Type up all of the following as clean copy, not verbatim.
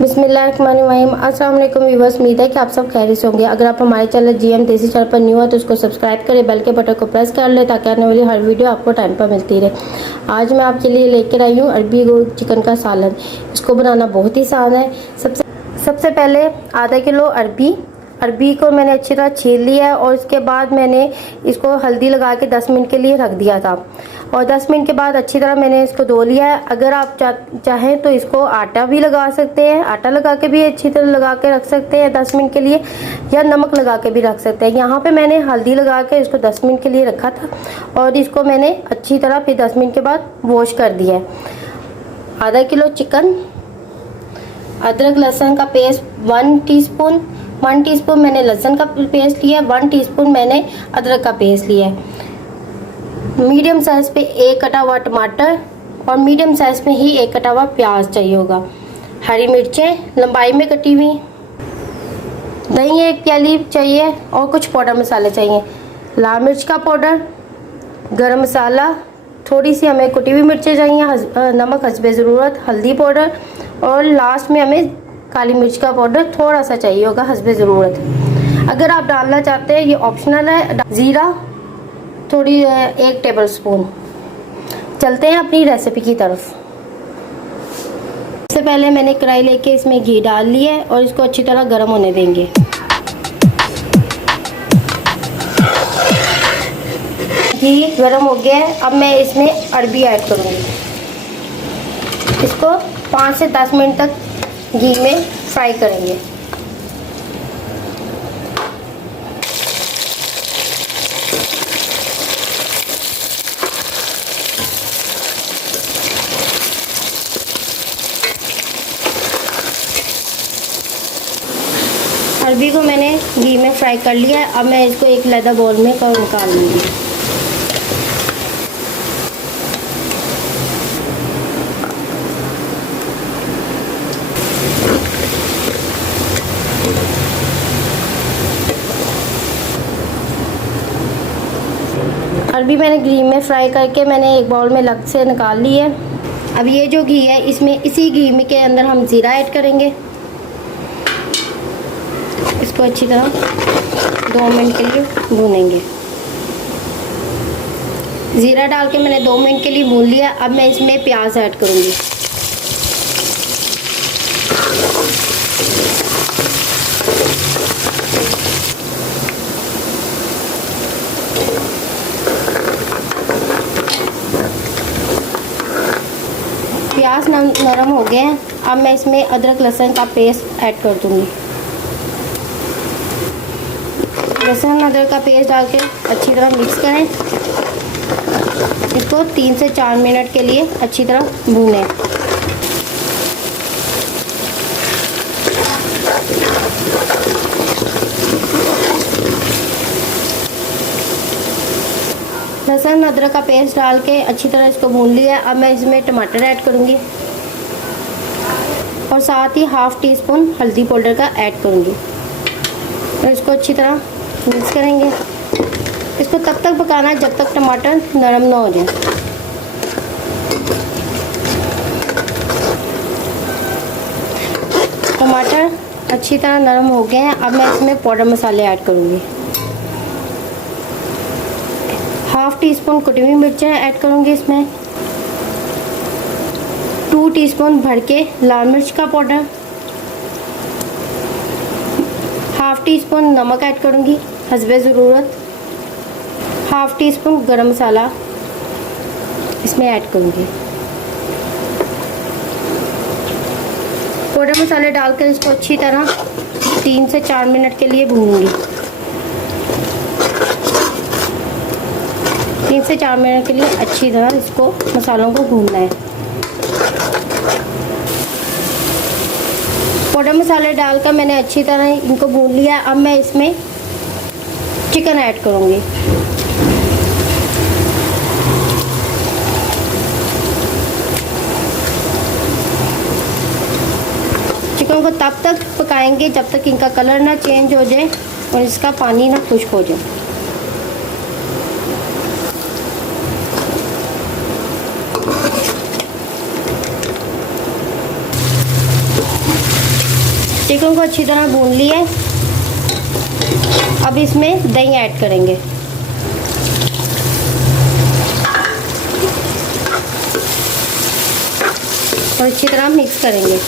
बिस्मिल्लाहिर्रहमानिर्रहीम। अस्सलाम वालेकुम व्यूअर्स, उम्मीद है कि आप सब खैरियत से होंगे। अगर आप हमारे चैनल जीएम देसी चैनल पर न्यू है तो उसको सब्सक्राइब करें, बेल के बटन को प्रेस कर लें ताकि आने वाली हर वीडियो आपको टाइम पर मिलती रहे। आज मैं आपके लिए लेकर आई हूँ अरबी चिकन का सालन। इसको बनाना बहुत ही आसान है। सबसे पहले आधा किलो अरबी को मैंने अच्छी तरह छील लिया है और इसके बाद मैंने इसको हल्दी लगा के 10 मिनट के लिए रख दिया था और 10 मिनट के बाद अच्छी तरह मैंने इसको धो लिया है। अगर आप चाहें तो इसको आटा भी लगा सकते हैं, आटा लगा के भी अच्छी तरह लगा के रख सकते हैं 10 मिनट के लिए, या नमक लगा के भी रख सकते हैं। यहाँ पे मैंने हल्दी लगा के इसको 10 मिनट के लिए रखा था और इसको मैंने अच्छी तरह फिर 10 मिनट के बाद वॉश कर दिया है। आधा किलो चिकन, अदरक लहसुन का पेस्ट 1 टीस्पून मैंने लहसुन का पेस्ट लिया है, 1 टीस्पून मैंने अदरक का पेस्ट लिया है। मीडियम साइज पे एक कटा हुआ टमाटर और मीडियम साइज में ही एक कटा हुआ प्याज चाहिए होगा। हरी मिर्चें लंबाई में कटी हुई, दही 1 प्याली चाहिए और कुछ पाउडर मसाले चाहिए। लाल मिर्च का पाउडर, गरम मसाला, थोड़ी सी हमें कुटी हुई मिर्चें चाहिए, नमक हस्बे ज़रूरत, हल्दी पाउडर और लास्ट में हमें काली मिर्च का पाउडर थोड़ा सा चाहिए होगा हस्बे ज़रूरत। अगर आप डालना चाहते हैं ये ऑप्शनल है। ज़ीरा थोड़ी 1 टेबल स्पून। चलते हैं अपनी रेसिपी की तरफ। सबसे पहले मैंने कढ़ाई लेके इसमें घी डाल लिया है और इसको अच्छी तरह गर्म होने देंगे। घी गर्म हो गया है, अब मैं इसमें अरबी ऐड करूँगी। इसको 5 से 10 मिनट तक घी में फ्राई करेंगे। अरबी को मैंने घी में फ्राई कर लिया है। अब मैं इसको एक लेदर बाउल में निकाल लूँगी। अरबी मैंने घी में फ्राई करके मैंने एक बाउल में अलग से निकाल ली है। अब ये जो घी है इसमें इसी घी में के अंदर हम ज़ीरा ऐड करेंगे। इसको अच्छी तरह 2 मिनट के लिए भूनेंगे। ज़ीरा डाल के मैंने 2 मिनट के लिए भून लिया। अब मैं इसमें प्याज ऐड करूँगी। प्याज नरम हो गए हैं। अब मैं इसमें अदरक लहसुन का पेस्ट ऐड कर दूंगी। लहसुन अदरक का पेस्ट डाल के अच्छी तरह मिक्स करें। इसको 3 से 4 मिनट के लिए अच्छी तरह भूनें। लहसुन अदरक का पेस्ट डाल के अच्छी तरह इसको भून लिया है। अब मैं इसमें टमाटर ऐड करूँगी और साथ ही हाफ टी स्पून हल्दी पाउडर का ऐड करूँगी और इसको अच्छी तरह मिक्स करेंगे। इसको तब तक पकाना है जब तक टमाटर नरम ना हो जाए। टमाटर अच्छी तरह नरम हो गए हैं। अब मैं इसमें पाउडर मसाले ऐड करूँगी। हाफ टी स्पून कुटी हुई मिर्चें ऐड करूँगी इसमें। 2 टीस्पून भर के लाल मिर्च का पाउडर, हाफ टी स्पून नमक ऐड करूँगी हस्बे ज़रूरत, हाफ टी स्पून गरम मसाला इसमें ऐड करूँगी। पाउडर मसाले डालकर इसको अच्छी तरह 3 से 4 मिनट के लिए भूनूंगी। 3 से 4 मिनट के लिए अच्छी तरह इसको मसालों को भूनना है। पाउडर मसाले डालकर मैंने अच्छी तरह इनको भून लिया है। अब मैं इसमें चिकन ऐड करूँगी। चिकन को तब तक पकाएंगे जब तक इनका कलर ना चेंज हो जाए और इसका पानी ना खुश्क हो जाए। चिकन को अच्छी तरह भून लिया। अब इसमें दही ऐड करेंगे। और अच्छी तरह मिक्स करेंगे।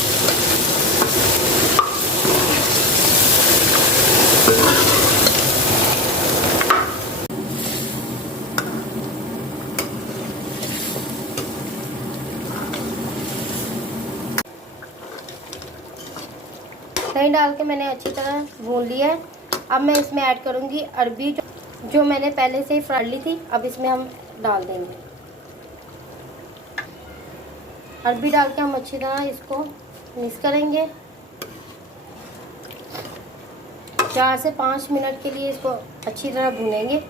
दही डाल के मैंने अच्छी तरह भून लिया है। अब मैं इसमें ऐड करूँगी अरबी जो मैंने पहले से ही फ्राई ली थी। अब इसमें हम डाल देंगे। अरबी डाल के हम अच्छी तरह इसको मिक्स करेंगे। 4 से 5 मिनट के लिए इसको अच्छी तरह भूनेंगे।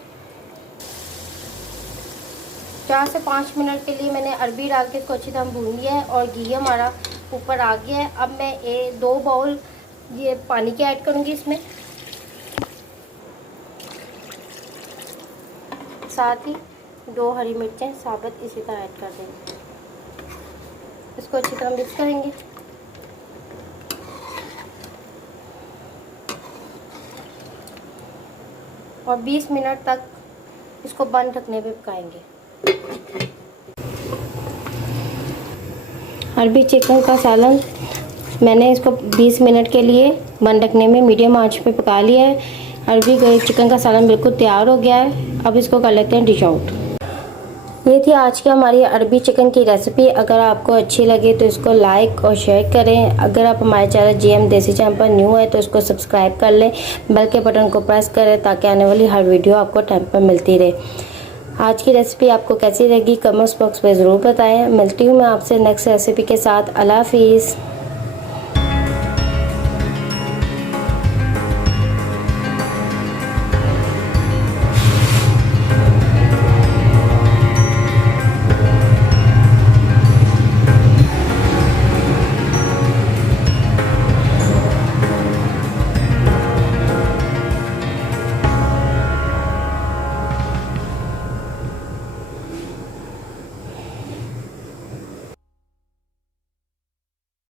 4 से 5 मिनट के लिए मैंने अरबी डाल के इसको अच्छी तरह भून लिया है और घी हमारा ऊपर आ गया है। अब मैं 2 बाउल ये पानी के ऐड करूँगी इसमें। साथ ही 2 हरी मिर्चें साबुत इसी तरह ऐड कर देंगे। इसको अच्छी तरह मिक्स करेंगे। और 20 मिनट तक इसको बंद ढकने पे पकाएंगे। अरबी चिकन का सालन मैंने इसको 20 मिनट के लिए बंद ढकने में मीडियम आंच पे पका लिया है। अरबी चिकन का सालन बिल्कुल तैयार हो गया है। अब इसको कर लेते हैं डिश आउट। ये थी आज की हमारी अरबी चिकन की रेसिपी। अगर आपको अच्छी लगे तो इसको लाइक और शेयर करें। अगर आप हमारे चैनल GM देसी चैनल पर न्यू है तो इसको सब्सक्राइब कर लें, बेल के बटन को प्रेस करें ताकि आने वाली हर वीडियो आपको टाइम पर मिलती रहे। आज की रेसिपी आपको कैसी लगी कमेंट्स बॉक्स में ज़रूर बताएं। मिलती हूँ मैं आपसे नेक्स्ट रेसिपी के साथ। अल्लाह हाफिज़।